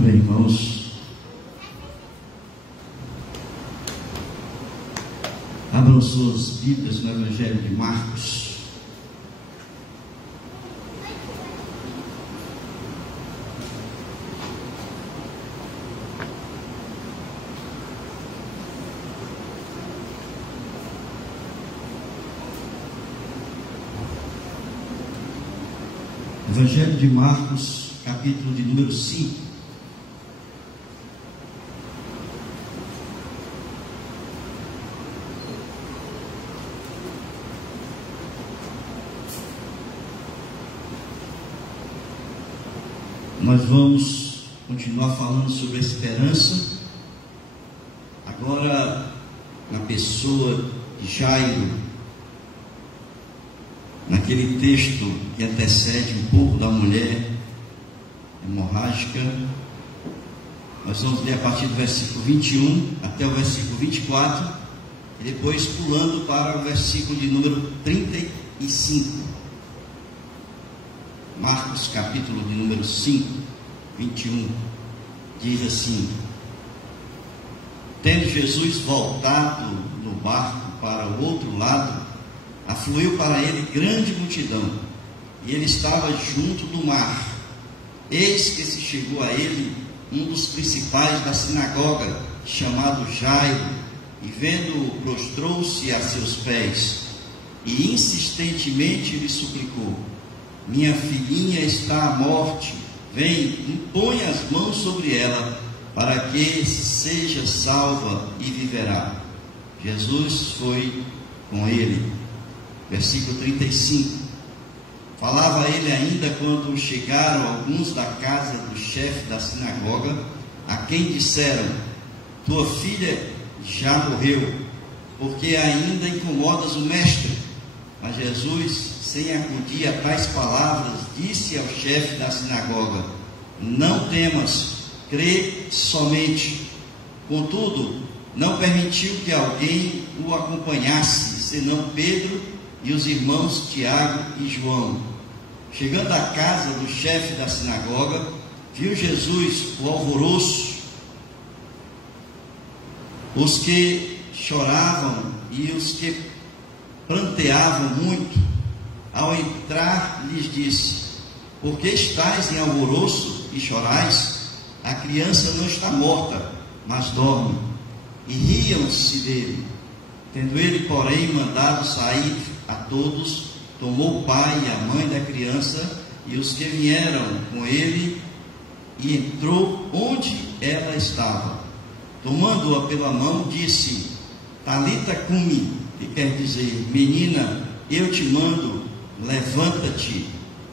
Bem, irmãos, abram suas Bíblias no Evangelho de Marcos. Evangelho de Marcos, capítulo de número 5. Nós vamos continuar falando sobre a esperança, agora na pessoa de Jairo, naquele texto que antecede um pouco da mulher hemorrágica. Nós vamos ler a partir do versículo 21 até o versículo 24, e depois pulando para o versículo de número 35. Marcos, capítulo de número 5, 21, diz assim: tendo Jesus voltado no barco para o outro lado, afluiu para ele grande multidão, e ele estava junto do mar. Eis que se chegou a ele um dos principais da sinagoga, chamado Jairo, e vendo-o, prostrou-se a seus pés, e insistentemente lhe suplicou: minha filhinha está à morte, vem, impõe as mãos sobre ela, para que seja salva e viverá. Jesus foi com ele. Versículo 35. Falava ele ainda quando chegaram alguns da casa do chefe da sinagoga, a quem disseram: tua filha já morreu, porque ainda incomodas o mestre. Mas Jesus, sem acudir a tais palavras, disse ao chefe da sinagoga: não temas, crê somente. Contudo, não permitiu que alguém o acompanhasse, senão Pedro e os irmãos Tiago e João. Chegando à casa do chefe da sinagoga, viu Jesus o alvoroço, os que choravam e os que pranteavam muito. Ao entrar, lhes disse: por que estáis em alvoroço e chorais? A criança não está morta, mas dorme. E riam-se dele. Tendo ele, porém, mandado sair a todos, tomou o pai e a mãe da criança e os que vieram com ele, e entrou onde ela estava. Tomando-a pela mão, disse: Talita cumi, que quer dizer: menina, eu te mando, levanta-te.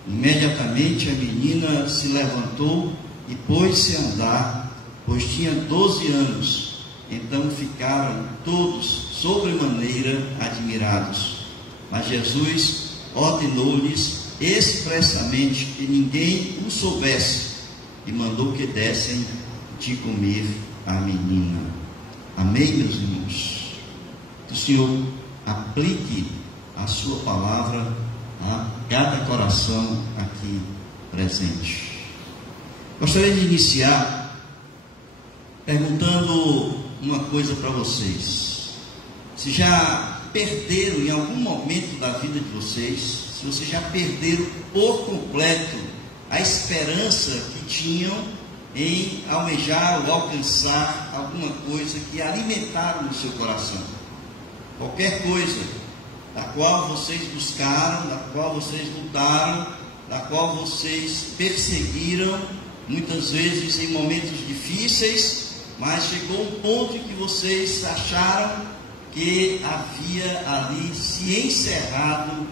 Imediatamente a menina se levantou e pôs-se a andar, pois tinha 12 anos. Então ficaram todos sobremaneira admirados. Mas Jesus ordenou-lhes expressamente que ninguém o soubesse, e mandou que dessem de comer a menina. Amém, meus irmãos? Que o Senhor aplique a sua palavra a cada coração aqui presente. Gostaria de iniciar perguntando uma coisa para vocês. Se já perderam em algum momento da vida de vocês, se vocês já perderam por completo a esperança que tinham em almejar ou alcançar alguma coisa que alimentaram no seu coração, qualquer coisa da qual vocês buscaram, da qual vocês lutaram, da qual vocês perseguiram, muitas vezes em momentos difíceis, mas chegou um ponto em que vocês acharam que havia ali se encerrado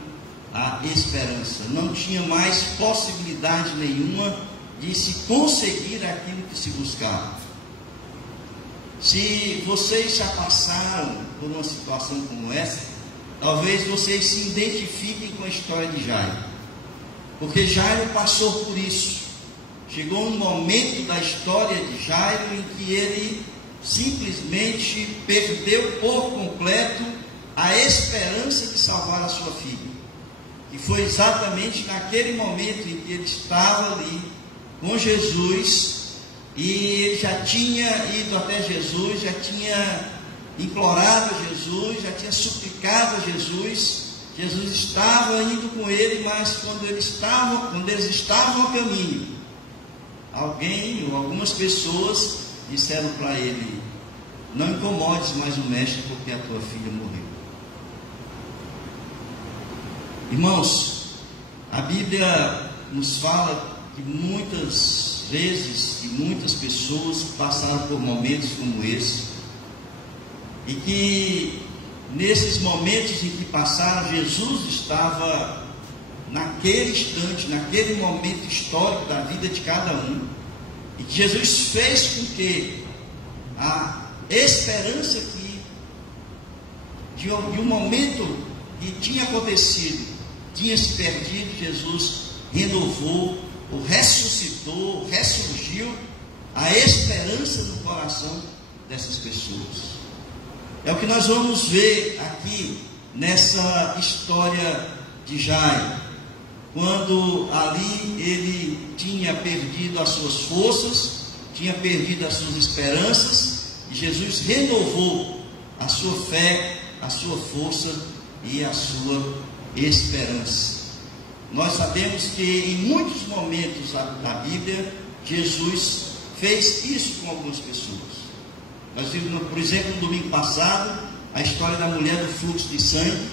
a esperança, não tinha mais possibilidade nenhuma de se conseguir aquilo que se buscava. Se vocês já passaram por uma situação como essa, talvez vocês se identifiquem com a história de Jairo, porque Jairo passou por isso. Chegou um momento da história de Jairo em que ele simplesmente perdeu por completo a esperança de salvar a sua filha. E foi exatamente naquele momento em que ele estava ali com Jesus, e ele já tinha ido até Jesus, já tinha implorado a Jesus, já tinha suplicado a Jesus. Jesus estava indo com ele, mas quando eles estavam a caminho, alguém ou algumas pessoas disseram para ele: não incomodes mais o mestre, porque a tua filha morreu. Irmãos, a Bíblia nos fala que muitas vezes e muitas pessoas passaram por momentos como esse, e que nesses momentos em que passaram, Jesus estava naquele instante, naquele momento histórico da vida de cada um, e que Jesus fez com que a esperança que de um momento que tinha acontecido, tinha se perdido, Jesus renovou, ou ressuscitou, ressurgiu a esperança no coração dessas pessoas. É o que nós vamos ver aqui nessa história de Jairo, quando ali ele tinha perdido as suas forças, tinha perdido as suas esperanças, e Jesus renovou a sua fé, a sua força e a sua esperança. Nós sabemos que em muitos momentos da Bíblia, Jesus fez isso com algumas pessoas. Nós vimos, por exemplo, no domingo passado, a história da mulher do fluxo de sangue,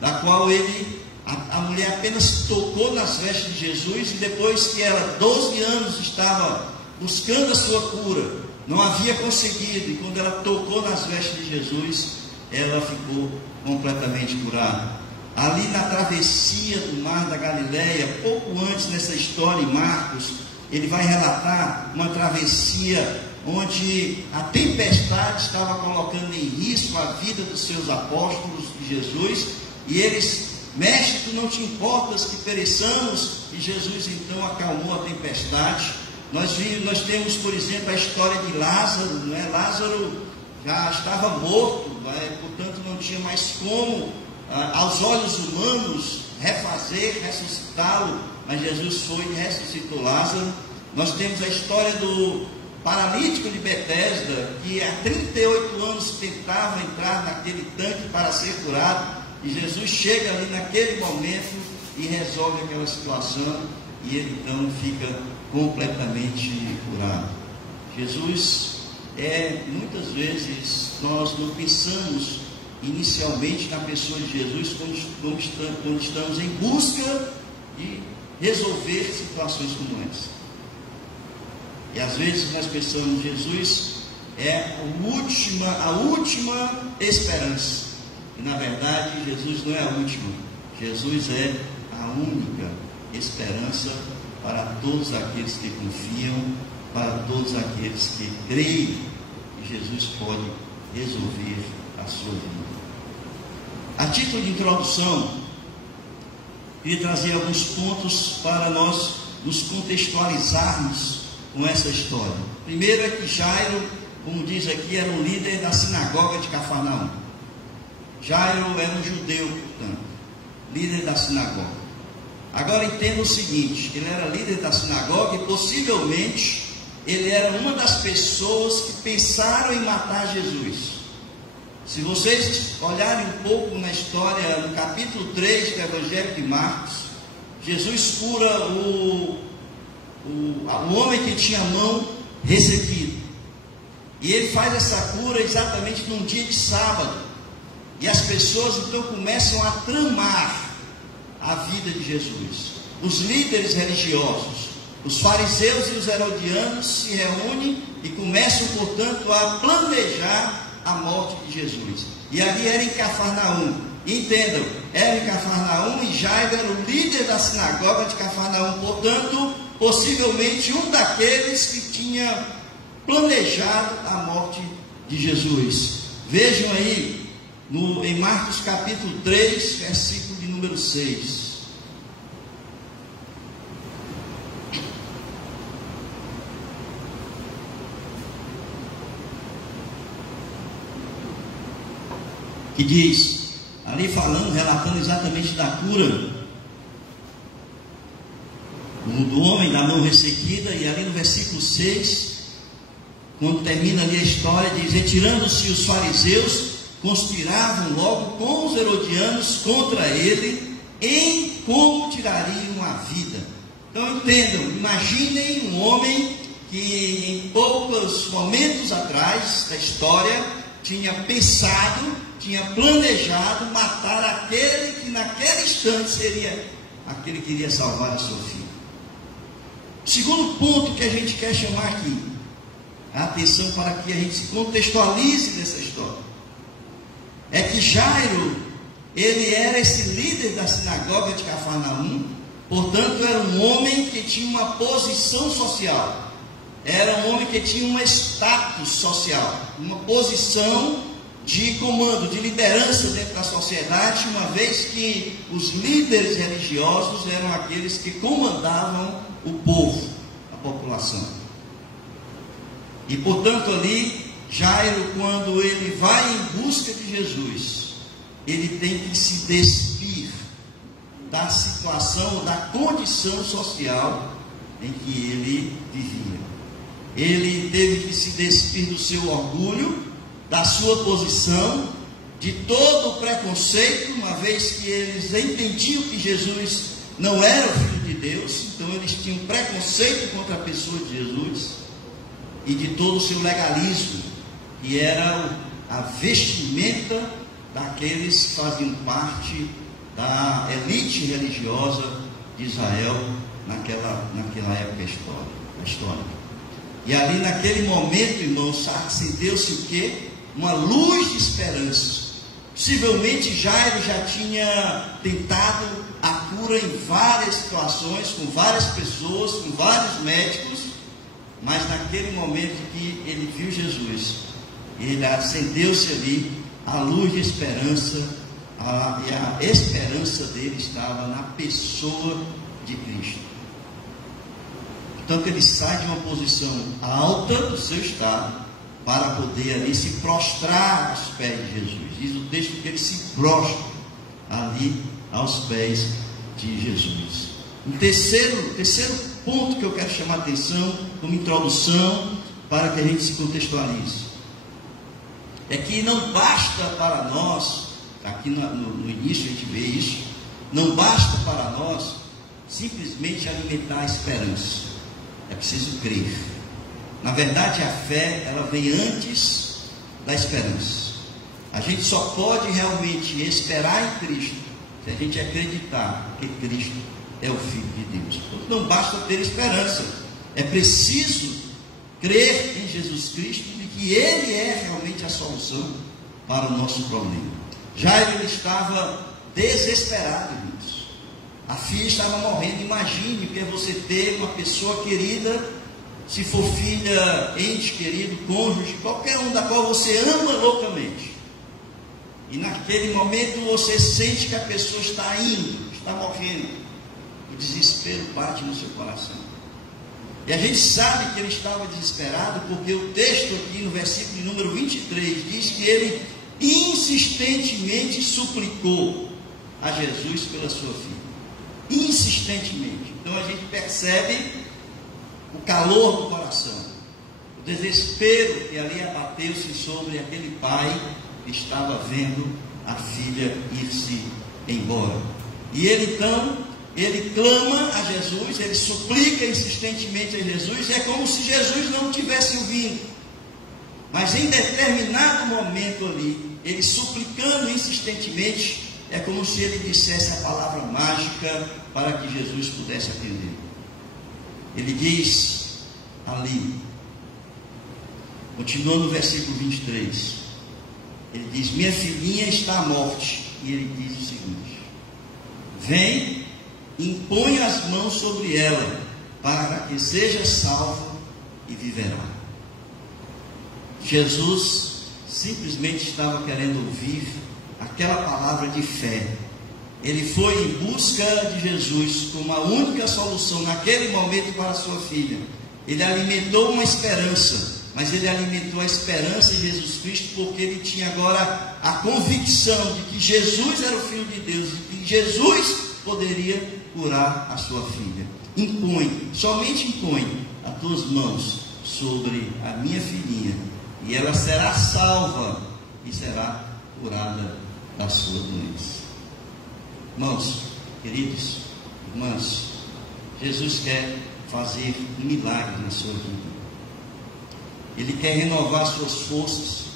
da qual a mulher apenas tocou nas vestes de Jesus, e depois que ela 12 anos estava buscando a sua cura, não havia conseguido, e quando ela tocou nas vestes de Jesus, ela ficou completamente curada. Ali na travessia do mar da Galileia, pouco antes nessa história em Marcos, ele vai relatar uma travessia onde a tempestade estava colocando em risco a vida dos seus apóstolos de Jesus, e eles: mestre, tu não te importas que pereçamos? E Jesus então acalmou a tempestade. Nós temos, por exemplo, a história de Lázaro, né? Lázaro já estava morto, né? Portanto não tinha mais como, aos olhos humanos, ressuscitá-lo, mas Jesus foi e ressuscitou Lázaro. Nós temos a história do paralítico de Betesda, que há 38 anos tentava entrar naquele tanque para ser curado, e Jesus chega ali naquele momento e resolve aquela situação, e ele então fica completamente curado. Jesus muitas vezes nós não pensamos inicialmente na pessoa de Jesus quando estamos em busca de resolver situações como essa. E às vezes nós pensamos que Jesus é a última esperança. E na verdade Jesus não é a última. Jesus é a única esperança para todos aqueles que confiam, para todos aqueles que creem que Jesus pode resolver a sua vida. A título de introdução, queria trazer alguns pontos para nós nos contextualizarmos com essa história. Primeiro é que Jairo, como diz aqui, era o líder da sinagoga de Cafarnaum. Jairo era um judeu, portanto, líder da sinagoga. Agora entenda o seguinte: ele era líder da sinagoga e possivelmente ele era uma das pessoas que pensaram em matar Jesus. Se vocês olharem um pouco na história, no capítulo 3 do Evangelho de Marcos, Jesus cura o homem que tinha a mão ressequida. E ele faz essa cura exatamente num dia de sábado. E as pessoas então começam a tramar a vida de Jesus. Os líderes religiosos, os fariseus e os herodianos se reúnem e começam, portanto, a planejar a morte de Jesus. E ali era em Cafarnaum. Entendam, era em Cafarnaum, e Jairo era o líder da sinagoga de Cafarnaum. Portanto, possivelmente um daqueles que tinha planejado a morte de Jesus. Vejam aí em Marcos capítulo 3, versículo de número 6. Que diz, ali falando, relatando exatamente da cura do homem da mão ressequida, e ali no versículo 6 quando termina ali a história, diz: retirando-se os fariseus, conspiravam logo com os herodianos contra ele, em como tirariam a vida. Então entendam, imaginem um homem que em poucos momentos atrás da história tinha pensado, tinha planejado matar aquele que naquele instante seria aquele que iria salvar a sua filha. O segundo ponto que a gente quer chamar aqui a atenção para que a gente se contextualize nessa história é que Jairo, ele era esse líder da sinagoga de Cafarnaum, portanto era um homem que tinha uma posição social, era um homem que tinha um status social, uma posição de comando, de liderança dentro da sociedade, uma vez que os líderes religiosos eram aqueles que comandavam o povo, a população. E portanto ali, Jairo, quando ele vai em busca de Jesus, ele tem que se despir da situação, da condição social em que ele vivia. Ele teve que se despir do seu orgulho, da sua posição, de todo o preconceito, uma vez que eles entendiam que Jesus não era o Filho de Deus, então eles tinham preconceito contra a pessoa de Jesus, e de todo o seu legalismo, que era a vestimenta daqueles que faziam parte da elite religiosa de Israel naquela época histórica. E ali naquele momento, irmãos, acendeu-se o quê? Uma luz de esperança. Possivelmente Jairo já tinha tentado a cura em várias situações, com várias pessoas, com vários médicos, mas naquele momento que ele viu Jesus, ele acendeu-se ali a luz de esperança, e a esperança dele estava na pessoa de Cristo. Portanto, ele sai de uma posição alta do seu estado para poder ali se prostrar aos pés de Jesus. Diz o texto que ele se prostra ali aos pés de Jesus. Um terceiro ponto que eu quero chamar a atenção como introdução para que a gente se contextualize é que não basta para nós, aqui no início a gente vê isso, não basta para nós simplesmente alimentar a esperança. É preciso crer. Na verdade, a fé, ela vem antes da esperança. A gente só pode realmente esperar em Cristo se a gente acreditar que Cristo é o Filho de Deus. Não basta ter esperança, é preciso crer em Jesus Cristo e que Ele é realmente a solução para o nosso problema. Jairo estava desesperado, irmãos. A filha estava morrendo. Imagine o que é você ter uma pessoa querida, se for filha, ente querido, cônjuge, qualquer um da qual você ama loucamente, e naquele momento você sente que a pessoa está indo, está morrendo. O desespero bate no seu coração. E a gente sabe que ele estava desesperado, porque o texto aqui no versículo número 23 diz que ele insistentemente suplicou a Jesus pela sua filha. Insistentemente. Então a gente percebe o calor do coração, o desespero que ali abateu-se sobre aquele pai que estava vendo a filha ir-se embora. E ele então, ele clama a Jesus, ele suplica insistentemente a Jesus, e é como se Jesus não tivesse ouvindo. Mas em determinado momento ali, ele suplicando insistentemente, é como se ele dissesse a palavra mágica para que Jesus pudesse atender. Ele diz ali, continuando no versículo 23, ele diz: minha filhinha está à morte. E ele diz o seguinte: vem, impõe as mãos sobre ela, para que seja salvo e viverá. Jesus simplesmente estava querendo ouvir aquela palavra de fé. Ele foi em busca de Jesus como a única solução naquele momento para a sua filha. Ele alimentou uma esperança, mas ele alimentou a esperança em Jesus Cristo, porque ele tinha agora a convicção de que Jesus era o Filho de Deus e que Jesus poderia curar a sua filha. Impõe, somente impõe as tuas mãos sobre a minha filhinha, e ela será salva e será curada da sua doença. Irmãos, queridos, irmãs, Jesus quer fazer um milagre na sua vida. Ele quer renovar suas forças,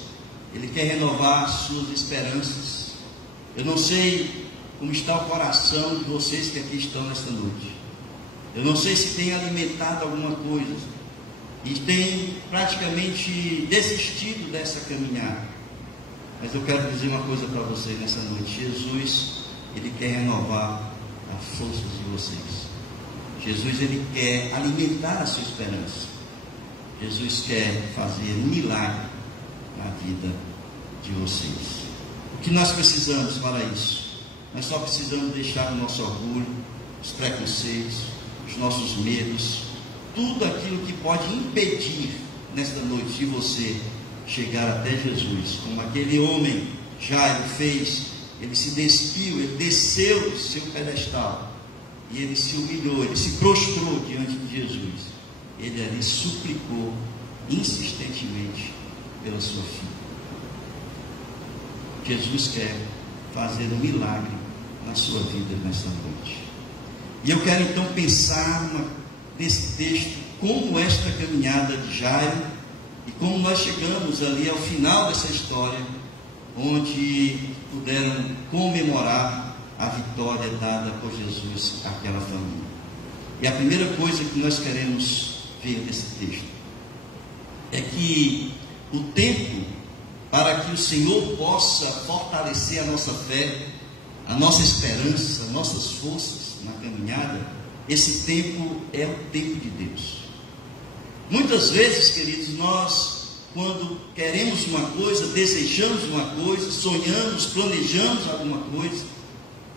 Ele quer renovar suas esperanças. Eu não sei como está o coração de vocês que aqui estão nesta noite. Eu não sei se tem alimentado alguma coisa e tem praticamente desistido dessa caminhada. Mas eu quero dizer uma coisa para vocês nessa noite. Jesus, Ele quer renovar as forças de vocês. Jesus, Ele quer alimentar a sua esperança. Jesus quer fazer um milagre na vida de vocês. O que nós precisamos para isso? Nós só precisamos deixar o nosso orgulho, os preconceitos, os nossos medos, tudo aquilo que pode impedir nesta noite de você chegar até Jesus, como aquele homem Jairo fez. Ele se despiu, ele desceu do seu pedestal e ele se humilhou, ele se prostrou diante de Jesus. Ele ali suplicou insistentemente pela sua filha. Jesus quer fazer um milagre na sua vida nesta noite. E eu quero então pensar nesse texto, como esta caminhada de Jairo, e como nós chegamos ali ao final dessa história, onde puderam comemorar a vitória dada por Jesus àquela família. E a primeira coisa que nós queremos ver nesse texto é que o tempo para que o Senhor possa fortalecer a nossa fé, a nossa esperança, as nossas forças na caminhada, esse tempo é o tempo de Deus. Muitas vezes, queridos, nós, quando queremos uma coisa, desejamos uma coisa, sonhamos, planejamos alguma coisa,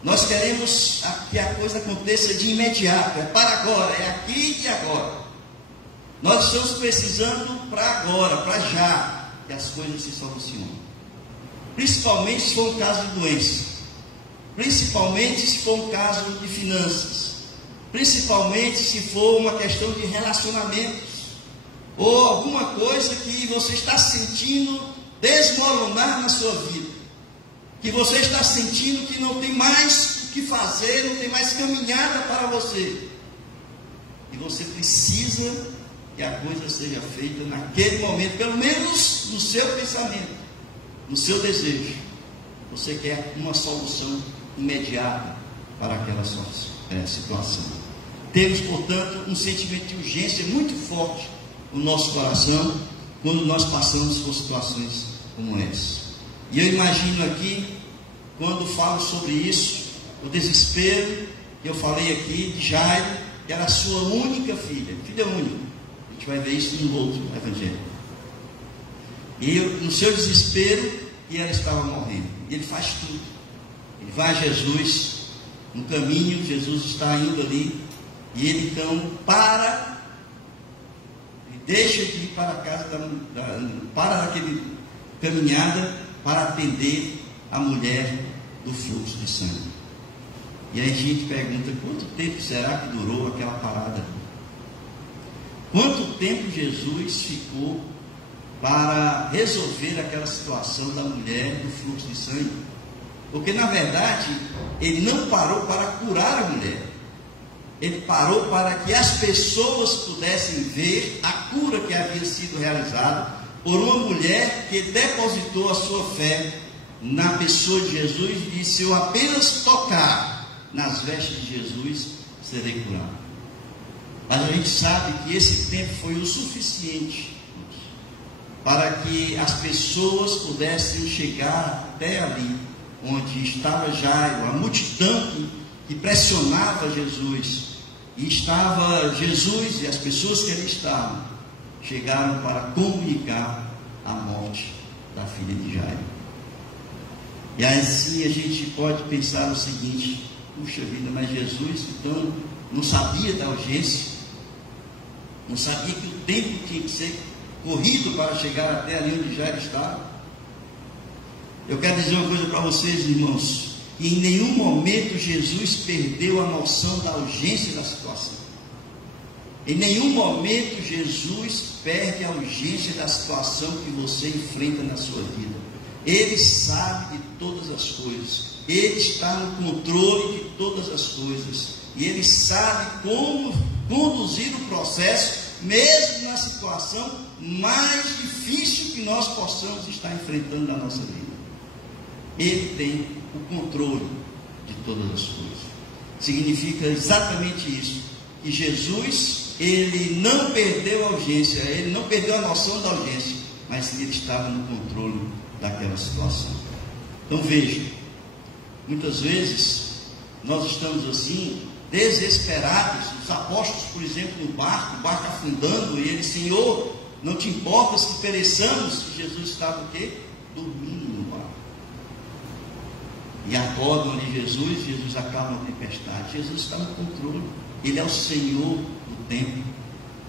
nós queremos que a coisa aconteça de imediato, é para agora, é aqui e agora. Nós estamos precisando para agora, para já, que as coisas se solucionem. Principalmente se for um caso de doença, principalmente se for um caso de finanças, principalmente se for uma questão de relacionamentos, ou alguma coisa que você está sentindo desmoronar na sua vida, que você está sentindo que não tem mais o que fazer, não tem mais caminhada para você, e você precisa que a coisa seja feita naquele momento, pelo menos no seu pensamento, no seu desejo. Você quer uma solução imediata para aquela situação. Temos, portanto, um sentimento de urgência muito forte no nosso coração quando nós passamos por situações como essa. E eu imagino aqui, quando falo sobre isso, o desespero, eu falei aqui de Jairo, que era a sua única filha única. A gente vai ver isso no outro evangelho. E no seu desespero, e ela estava morrendo. E ele faz tudo. Ele vai a Jesus, no caminho, Jesus está indo ali, e ele então para, e deixa de ir para a casa, para aquele caminhada, para atender a mulher do fluxo de sangue. E aí a gente pergunta, quanto tempo será que durou aquela parada? Quanto tempo Jesus ficou para resolver aquela situação da mulher do fluxo de sangue? Porque na verdade, ele não parou para curar a mulher. Ele parou para que as pessoas pudessem ver a cura que havia sido realizada por uma mulher que depositou a sua fé na pessoa de Jesus e disse: se eu apenas tocar nas vestes de Jesus, serei curado. Mas a gente sabe que esse tempo foi o suficiente para que as pessoas pudessem chegar até ali onde estava Jairo, a multidão que pressionava Jesus, e estava Jesus e as pessoas que ali estavam, chegaram para comunicar a morte da filha de Jairo. E assim a gente pode pensar o seguinte: puxa vida, mas Jesus então não sabia da urgência, não sabia que o tempo tinha que ser corrido para chegar até ali onde Jairo estava. Eu quero dizer uma coisa para vocês, irmãos, que em nenhum momento Jesus perdeu a noção da urgência da situação. Em nenhum momento Jesus perde a urgência da situação que você enfrenta na sua vida. Ele sabe de todas as coisas. Ele está no controle de todas as coisas. E Ele sabe como conduzir o processo, mesmo na situação mais difícil que nós possamos estar enfrentando na nossa vida. Ele tem o controle de todas as coisas. Significa exatamente isso, que Jesus, Ele não perdeu a urgência, Ele não perdeu a noção da urgência, mas Ele estava no controle daquela situação. Então veja, muitas vezes nós estamos assim, desesperados. Os apóstolos, por exemplo, no barco, o barco afundando, e ele: Senhor, não te importas que pereçamos? E Jesus estava o quê? Dormindo no barco. E acordam ali Jesus acalma a tempestade. Jesus está no controle. Ele é o Senhor do tempo.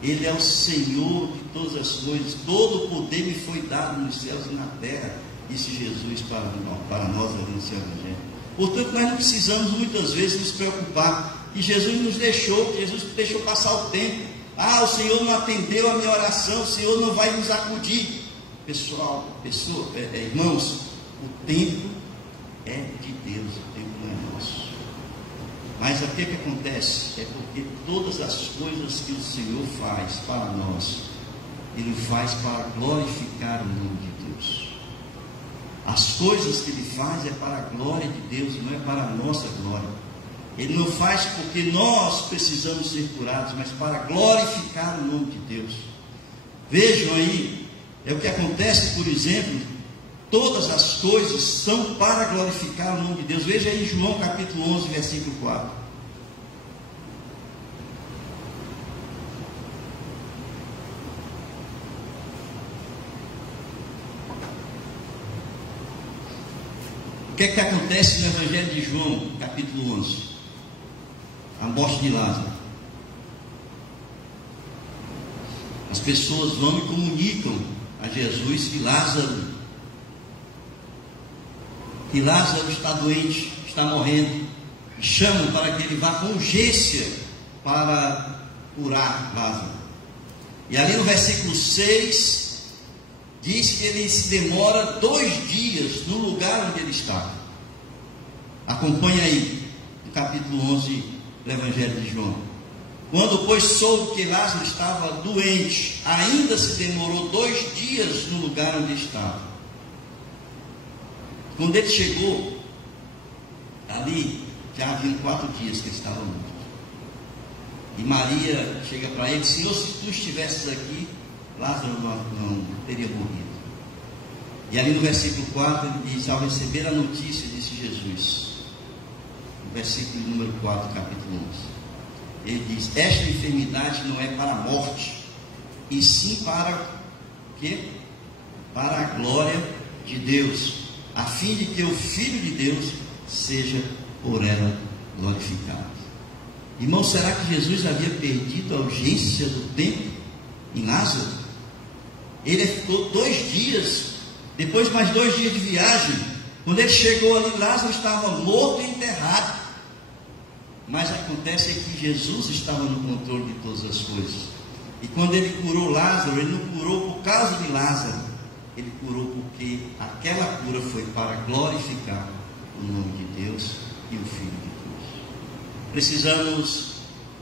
Ele é o Senhor de todas as coisas. Todo o poder me foi dado nos céus e na terra, disse Jesus para nós ali no seu Evangelho. Portanto, nós não precisamos muitas vezes nos preocupar. E Jesus nos deixou, Jesus deixou passar o tempo. O Senhor não atendeu a minha oração, o Senhor não vai nos acudir. Irmãos, o tempo é de Deus, o tempo não é nosso. Mas o que acontece? É porque todas as coisas que o Senhor faz para nós, Ele faz para glorificar o nome de Deus. As coisas que Ele faz é para a glória de Deus, não é para a nossa glória. Ele não faz porque nós precisamos ser curados, mas para glorificar o nome de Deus. Vejam aí, é o que acontece, por exemplo, todas as coisas são para glorificar o nome de Deus. Veja aí João capítulo 11, versículo 4. O que é que acontece no Evangelho de João, capítulo 11? A morte de Lázaro. As pessoas vão e comunicam a Jesus que Lázaro está doente, está morrendo, e chamam para que ele vá com urgência para curar Lázaro. E ali no versículo 6 diz que ele se demora 2 dias no lugar onde ele estava. Acompanha aí no capítulo 11 do Evangelho de João. Quando, pois, soube que Lázaro estava doente, ainda se demorou 2 dias no lugar onde estava. Quando ele chegou ali, já haviam 4 dias que ele estava morto. E Maria chega para ele: Senhor, se tu estivesses aqui, Lázaro não teria morrido. E ali no versículo 4 ele diz: ao receber a notícia, disse Jesus, no versículo número 4, capítulo 11, ele diz: esta enfermidade não é para a morte, e sim para o quê? Para a glória de Deus, a fim de que o Filho de Deus seja por ela glorificado. Irmão, será que Jesus havia perdido a urgência do tempo em Lázaro? Ele ficou 2 dias, depois mais 2 dias de viagem. Quando ele chegou ali, Lázaro estava morto e enterrado. Mas acontece que Jesus estava no controle de todas as coisas. E quando ele curou Lázaro, ele não curou por causa de Lázaro, ele curou porque aquela cura foi para glorificar o nome de Deus e o Filho de Deus. Precisamos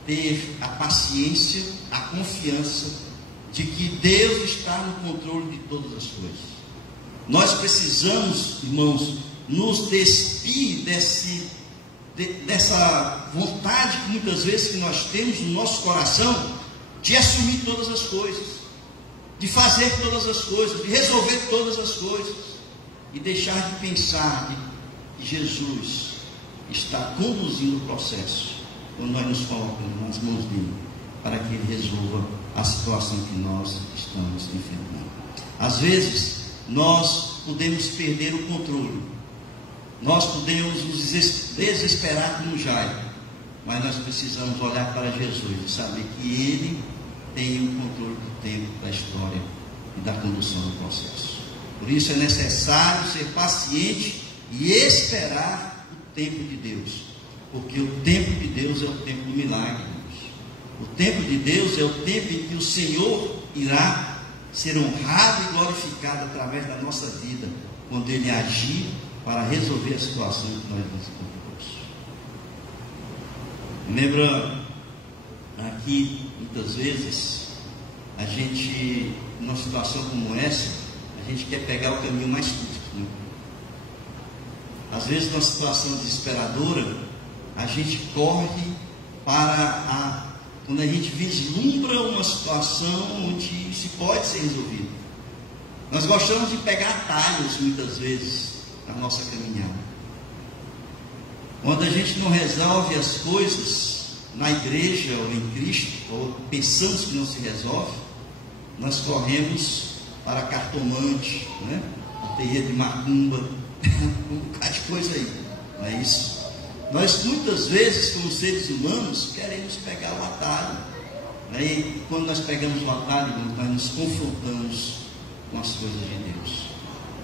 ter a paciência, a confiança de que Deus está no controle de todas as coisas. Nós precisamos, irmãos, nos despir dessa vontade que muitas vezes que nós temos no nosso coração de assumir todas as coisas, de fazer todas as coisas, de resolver todas as coisas, e deixar de pensar que Jesus está conduzindo o processo quando nós nos colocamos nas mãos dele, para que ele resolva a situação que nós estamos enfrentando. Às vezes nós podemos perder o controle, nós podemos nos desesperar como Jairo, mas nós precisamos olhar para Jesus e saber que ele tem o controle do tempo, da história e da condução do processo. Por isso é necessário ser paciente e esperar o tempo de Deus, porque o tempo de Deus é o tempo do milagre. O tempo de Deus é o tempo em que o Senhor irá ser honrado e glorificado através da nossa vida, quando Ele agir para resolver a situação que nós nos encontramos. Lembra aqui, muitas vezes, a gente, numa situação como essa, a gente quer pegar o caminho mais curto, né? Às vezes, numa situação desesperadora, a gente corre para quando a gente vislumbra uma situação onde se pode ser resolvido. Nós gostamos de pegar atalhos, muitas vezes, na nossa caminhada. Quando a gente não resolve as coisas na igreja ou em Cristo, ou pensamos que não se resolve, nós corremos para cartomante, né? A terreiro de macumba, um bocado de coisa aí, não é isso? Nós muitas vezes, como seres humanos, queremos pegar o atalho, né? E quando nós pegamos o atalho, nós nos confrontamos com as coisas de Deus.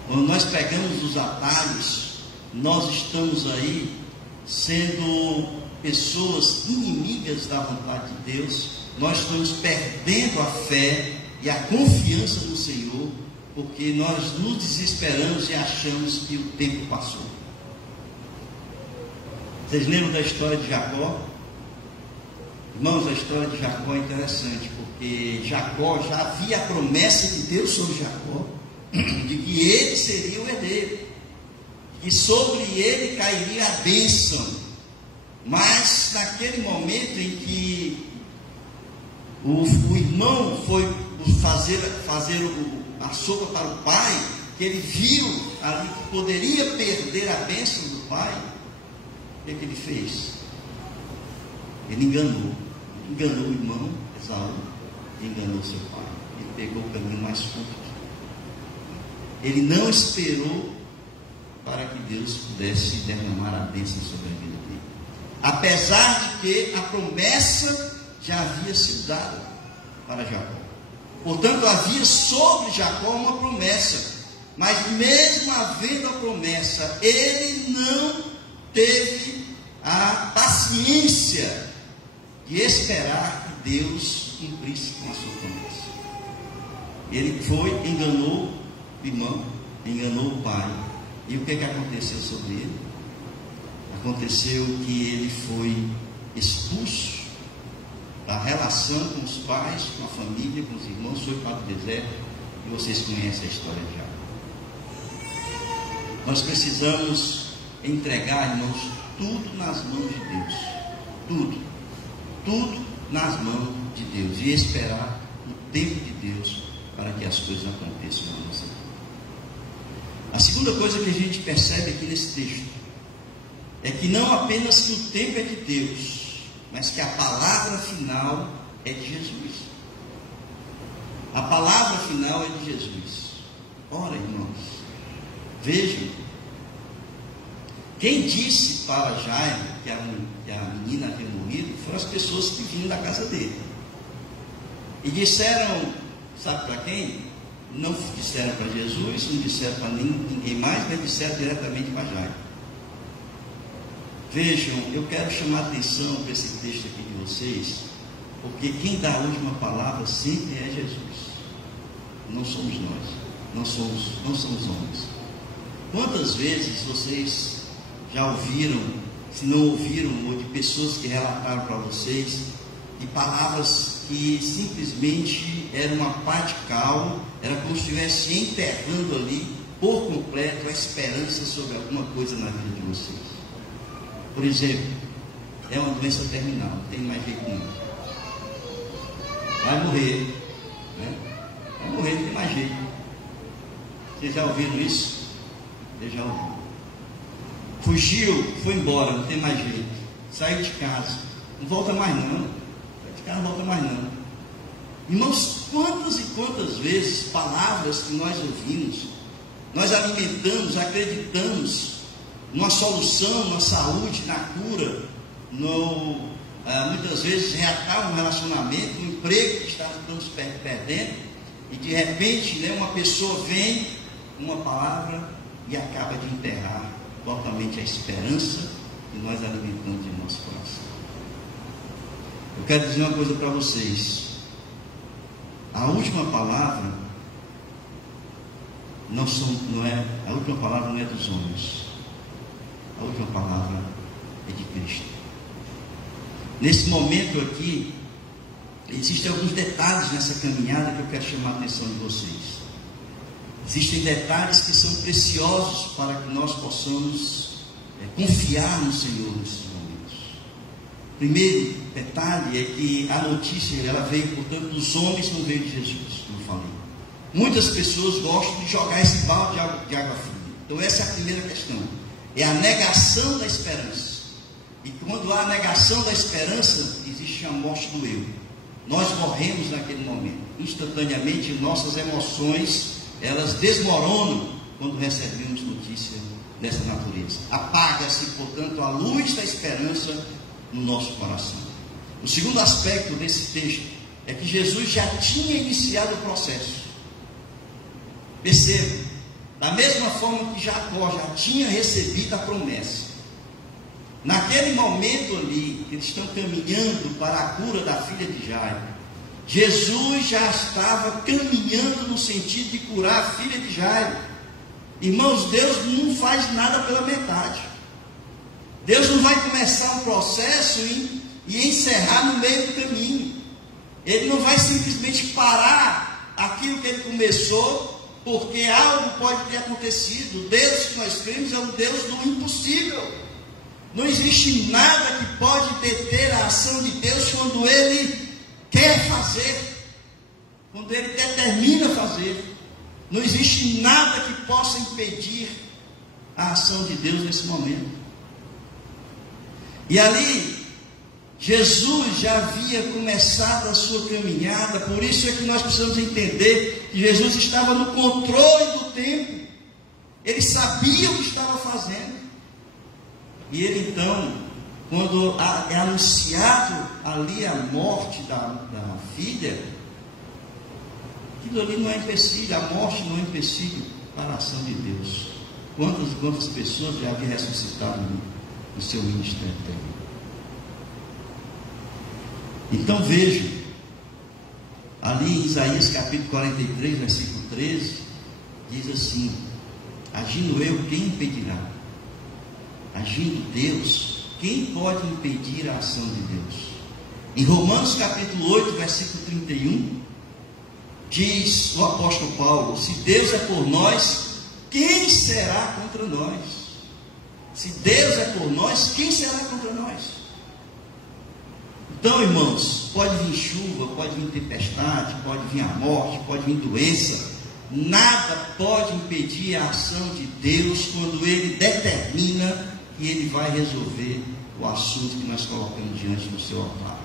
Quando nós pegamos os atalhos, nós estamos aí sendo pessoas inimigas da vontade de Deus. Nós estamos perdendo a fé e a confiança no Senhor, porque nós nos desesperamos e achamos que o tempo passou. Vocês lembram da história de Jacó? Irmãos, a história de Jacó é interessante, porque Jacó já havia a promessa de Deus sobre Jacó, de que ele seria o herdeiro, que sobre ele cairia a bênção. Mas naquele momento em que o irmão foi fazer a sopa para o pai, que ele viu ali que poderia perder a bênção do pai, o que ele fez? Ele enganou o irmão Esaú, enganou seu pai. Ele pegou o caminho mais curto. Ele não esperou para que Deus pudesse derramar a bênção sobre a vida dele, apesar de que a promessa já havia sido dada para Jacó. Portanto, havia sobre Jacó uma promessa, mas mesmo havendo a promessa, ele não teve a paciência de esperar que Deus cumprisse com a sua promessa. Ele foi, enganou o irmão, enganou o pai. E o que aconteceu sobre ele? Aconteceu que ele foi expulso da relação com os pais, com a família, com os irmãos, foi para o deserto, e vocês conhecem a história de Jacó. Nós precisamos entregar, irmãos, tudo nas mãos de Deus. Tudo nas mãos de Deus, e esperar o tempo de Deus para que as coisas aconteçam na nossa vida. A segunda coisa que a gente percebe aqui nesse texto é que não apenas que o tempo é de Deus, mas que a palavra final é de Jesus. A palavra final é de Jesus. Ora, irmãos, vejam, quem disse para Jairo que a menina havia morrido foram as pessoas que vinham da casa dele. E disseram, sabe para quem? Não disseram para Jesus, não disseram para ninguém mais, mas disseram diretamente para Jairo. Vejam, eu quero chamar a atenção para esse texto aqui de vocês, porque quem dá a última palavra sempre é Jesus. Não somos nós, não somos homens. Quantas vezes vocês já ouviram, se não ouviram, ou de pessoas que relataram para vocês, de palavras que simplesmente eram uma pá de cal, era como se estivesse enterrando ali por completo a esperança sobre alguma coisa na vida de vocês. Por exemplo, é uma doença terminal, não tem mais jeito nenhum. Vai morrer, né? Vai morrer, não tem mais jeito. Vocês já ouviram isso? Vocês já ouviram? Fugiu, foi embora, não tem mais jeito. Saiu de casa, não volta mais não. Saiu de casa, não volta mais não. Irmãos, quantas e quantas vezes palavras que nós ouvimos, nós alimentamos, acreditamos numa solução, na saúde, na cura, muitas vezes reatar um relacionamento, um emprego que estamos perdendo, e de repente, né, uma pessoa vem, uma palavra, e acaba de enterrar totalmente a esperança que nós alimentamos em nosso coração. Eu quero dizer uma coisa para vocês. A última palavra a última palavra não é dos homens. A última palavra é de Cristo. Nesse momento aqui, existem alguns detalhes nessa caminhada que eu quero chamar a atenção de vocês. Existem detalhes que são preciosos para que nós possamos confiar no Senhor nesses momentos. Primeiro detalhe é que a notícia ela veio, portanto, dos homens, não veio de Jesus, como eu falei. Muitas pessoas gostam de jogar esse balde de água fria. Então essa é a primeira questão. É a negação da esperança. E quando há a negação da esperança, existe a morte do eu. Nós morremos naquele momento. Instantaneamente, nossas emoções, elas desmoronam quando recebemos notícia dessa natureza. Apaga-se, portanto, a luz da esperança no nosso coração. O segundo aspecto desse texto é que Jesus já tinha iniciado o processo. Perceba, da mesma forma que Jacó já tinha recebido a promessa, naquele momento ali, que eles estão caminhando para a cura da filha de Jairo, Jesus já estava caminhando no sentido de curar a filha de Jairo. Irmãos, Deus não faz nada pela metade. Deus não vai começar um processo e encerrar no meio do caminho. Ele não vai simplesmente parar aquilo que ele começou, porque algo pode ter acontecido. O Deus que nós cremos é o Deus do impossível. Não existe nada que pode deter a ação de Deus quando Ele quer fazer, quando Ele determina fazer. Não existe nada que possa impedir a ação de Deus nesse momento. E ali, Jesus já havia começado a sua caminhada. Por isso é que nós precisamos entender que Jesus estava no controle do tempo. Ele sabia o que estava fazendo. E ele então, quando é anunciado ali a morte da filha, aquilo ali não é empecilho, a morte não é empecilho para a ação de Deus. Quantas pessoas já haviam ressuscitado no seu ministério terreno? Então veja, ali em Isaías capítulo 43, versículo 13, diz assim: agindo eu, quem impedirá? Agindo Deus, quem pode impedir a ação de Deus? Em Romanos capítulo 8, versículo 31, diz o apóstolo Paulo: se Deus é por nós, quem será contra nós? Se Deus é por nós, quem será contra nós? Então, irmãos, pode vir chuva, pode vir tempestade, pode vir a morte, pode vir doença, nada pode impedir a ação de Deus quando Ele determina que Ele vai resolver o assunto que nós colocamos diante do seu altar.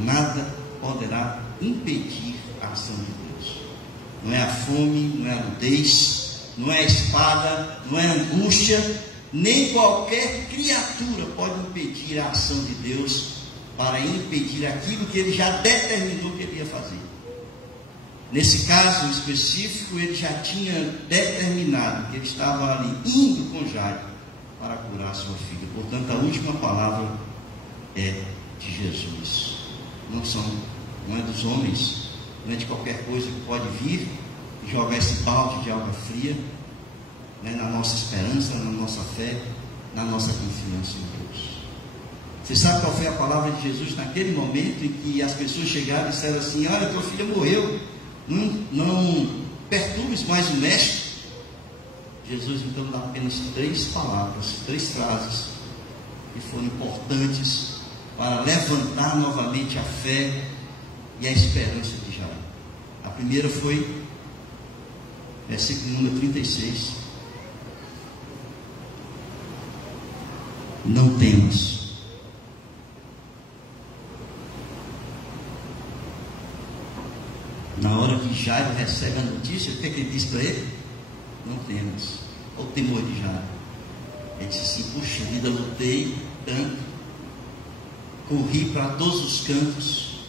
Nada poderá impedir a ação de Deus. Não é a fome, não é a nudez, não é a espada, não é a angústia, nem qualquer criatura pode impedir a ação de Deus para impedir aquilo que Ele já determinou que Ele ia fazer. Nesse caso específico, ele já tinha determinado que ele estava ali indo com Jairo para curar sua filha. Portanto, a última palavra é de Jesus. Não é dos homens, não é de qualquer coisa que pode vir e jogar esse balde de água fria, né, na nossa esperança, na nossa fé, na nossa confiança em Deus. Você sabe qual foi a palavra de Jesus naquele momento em que as pessoas chegaram e disseram assim: olha, tua filha morreu, não perturbes mais o mestre. Jesus então dá apenas 3 palavras, 3 frases que foram importantes para levantar novamente a fé e a esperança de Jairo. A primeira foi versículo número 36: não temas. Na hora que Jairo recebe a notícia, o que é que ele diz para ele? Não temas. Olha o temor de Jairo. Ele disse assim: puxa vida, lutei tanto, corri para todos os cantos,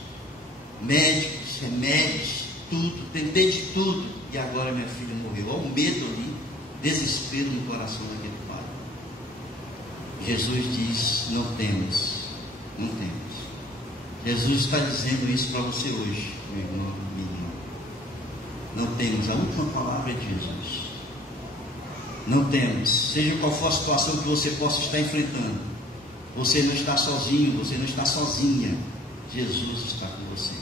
médicos, remédios, tudo, tentei de tudo, e agora minha filha morreu. Olha o medo ali, desespero no coração daquele pai. Jesus diz: não temas, Não temos. Jesus está dizendo isso para você hoje, meu irmão, minha irmã. Não temos. A última palavra é de Jesus. Não temos. Seja qual for a situação que você possa estar enfrentando, você não está sozinho, você não está sozinha. Jesus está com você.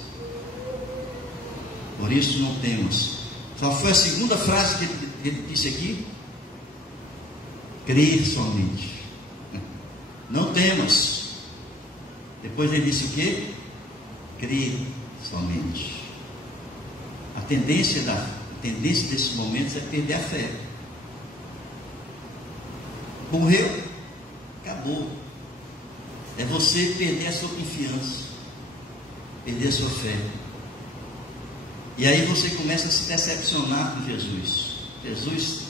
Por isso não temos. Qual foi a segunda frase que ele disse aqui? Crer somente. Não temos. Depois ele disse o quê? Crer somente. A tendência desses momentos é perder a fé. Morreu, acabou. É você perder a sua confiança, perder a sua fé. E aí você começa a se decepcionar com Jesus. Jesus,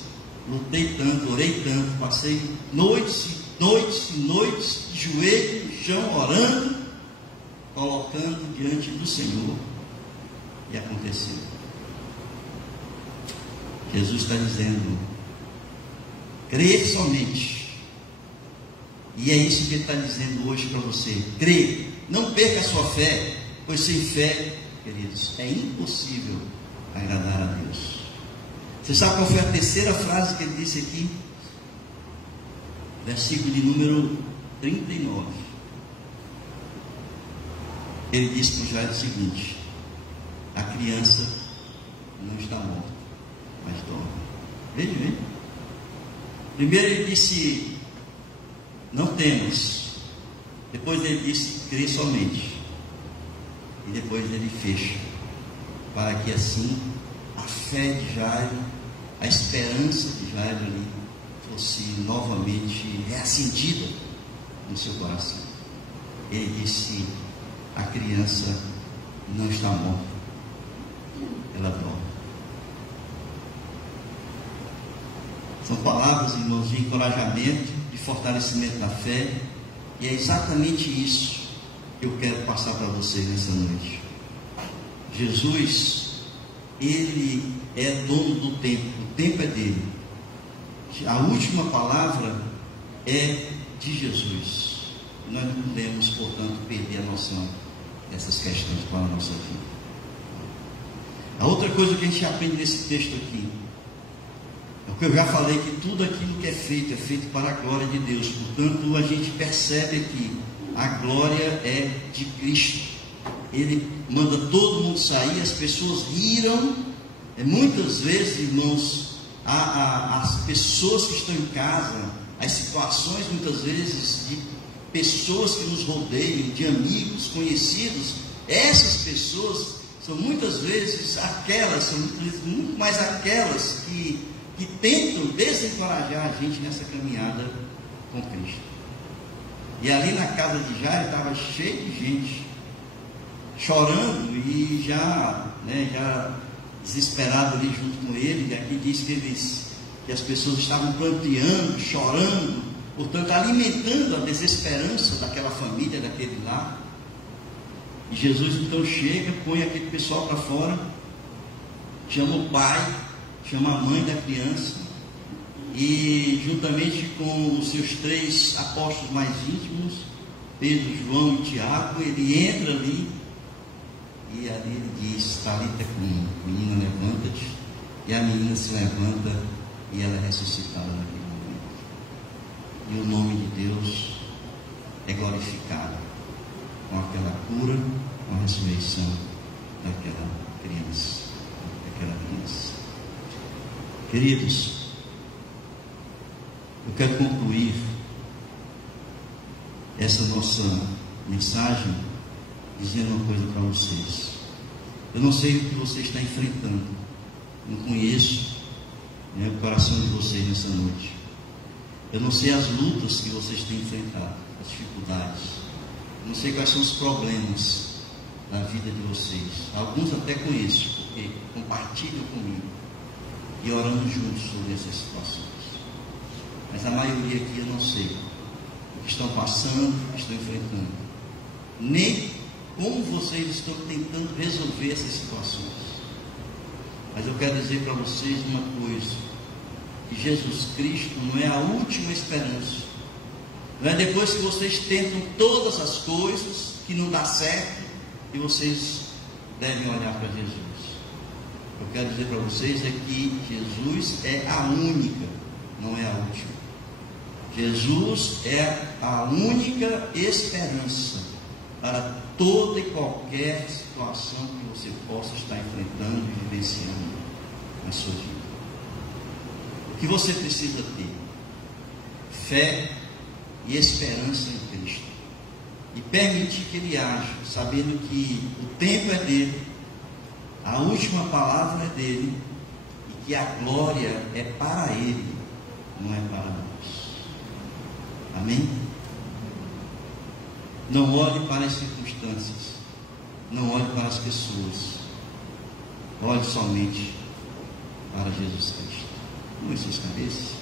lutei tanto, orei tanto, passei noites e noites e noites de joelho no chão, orando, colocando diante do Senhor. E aconteceu. Jesus está dizendo: crer somente. E é isso que ele está dizendo hoje para você. Crê, não perca a sua fé, pois sem fé, queridos, é impossível agradar a Deus. Você sabe qual foi a terceira frase que ele disse aqui? Versículo de número 39. Ele disse para o Jairo o seguinte: a criança não está morta, mas dorme. Veja. Primeiro ele disse: não temos. Depois ele disse: crê somente. E depois ele fecha, para que assim a fé de Jairo, a esperança de Jairo ali, fosse novamente reacendida no seu coração. Ele disse: a criança não está morta, ela dorme. São palavras, irmãos, de encorajamento, de fortalecimento da fé, e é exatamente isso que eu quero passar para vocês nessa noite. Jesus, Ele é dono do tempo, o tempo é dele. A última palavra é de Jesus. Nós não podemos, portanto, perder a noção dessas questões para a nossa vida. A outra coisa que a gente aprende nesse texto aqui, é o que eu já falei, que tudo aquilo que é feito para a glória de Deus. Portanto, a gente percebe aqui, a glória é de Cristo. Ele manda todo mundo sair, as pessoas riram. Muitas vezes, irmãos, as pessoas que estão em casa, as situações muitas vezes de pessoas que nos rodeiam, de amigos, conhecidos, essas pessoas são muitas vezes aquelas, são muito mais aquelas que tentam desencorajar a gente nessa caminhada com Cristo. E ali na casa de Jairo estava cheio de gente chorando e já desesperado ali junto com ele. E aqui diz que as pessoas estavam pranteando, chorando, portanto alimentando a desesperança daquela família, daquele lar. E Jesus então chega, põe aquele pessoal para fora, chama o pai, chama a mãe da criança, e juntamente com os seus 3 apóstolos mais íntimos, Pedro, João e Tiago, ele entra ali, e ali ele diz: Talita cumi, menina, levanta-te. E a menina se levanta e ela é ressuscitada naquele momento. E o nome de Deus é glorificado com aquela cura, com a ressurreição daquela criança. Queridos, eu quero concluir essa nossa mensagem dizendo uma coisa para vocês. Eu não sei o que você está enfrentando, não conheço o coração de vocês nessa noite. Eu não sei as lutas que vocês têm enfrentado, as dificuldades. Eu não sei quais são os problemas na vida de vocês. Alguns até conheço, porque compartilham comigo e oramos juntos sobre essas situações. Mas a maioria aqui eu não sei o que estão passando, o que estão enfrentando, nem como vocês estão tentando resolver essas situações. Mas eu quero dizer para vocês uma coisa: que Jesus Cristo não é a última esperança Não é depois que vocês tentam todas as coisas que não dá certo e vocês devem olhar para Jesus. Eu quero dizer para vocês é que Jesus é a única, não é a última. Jesus é a única esperança para toda e qualquer situação que você possa estar enfrentando e vivenciando na sua vida. O que você precisa ter? Fé e esperança em Cristo. E permitir que Ele age, sabendo que o tempo é dele, a última palavra é dele, e que a glória é para Ele, não é para nós. Amém? Não olhe para as circunstâncias, não olhe para as pessoas, olhe somente para Jesus Cristo. Curve suas cabeças.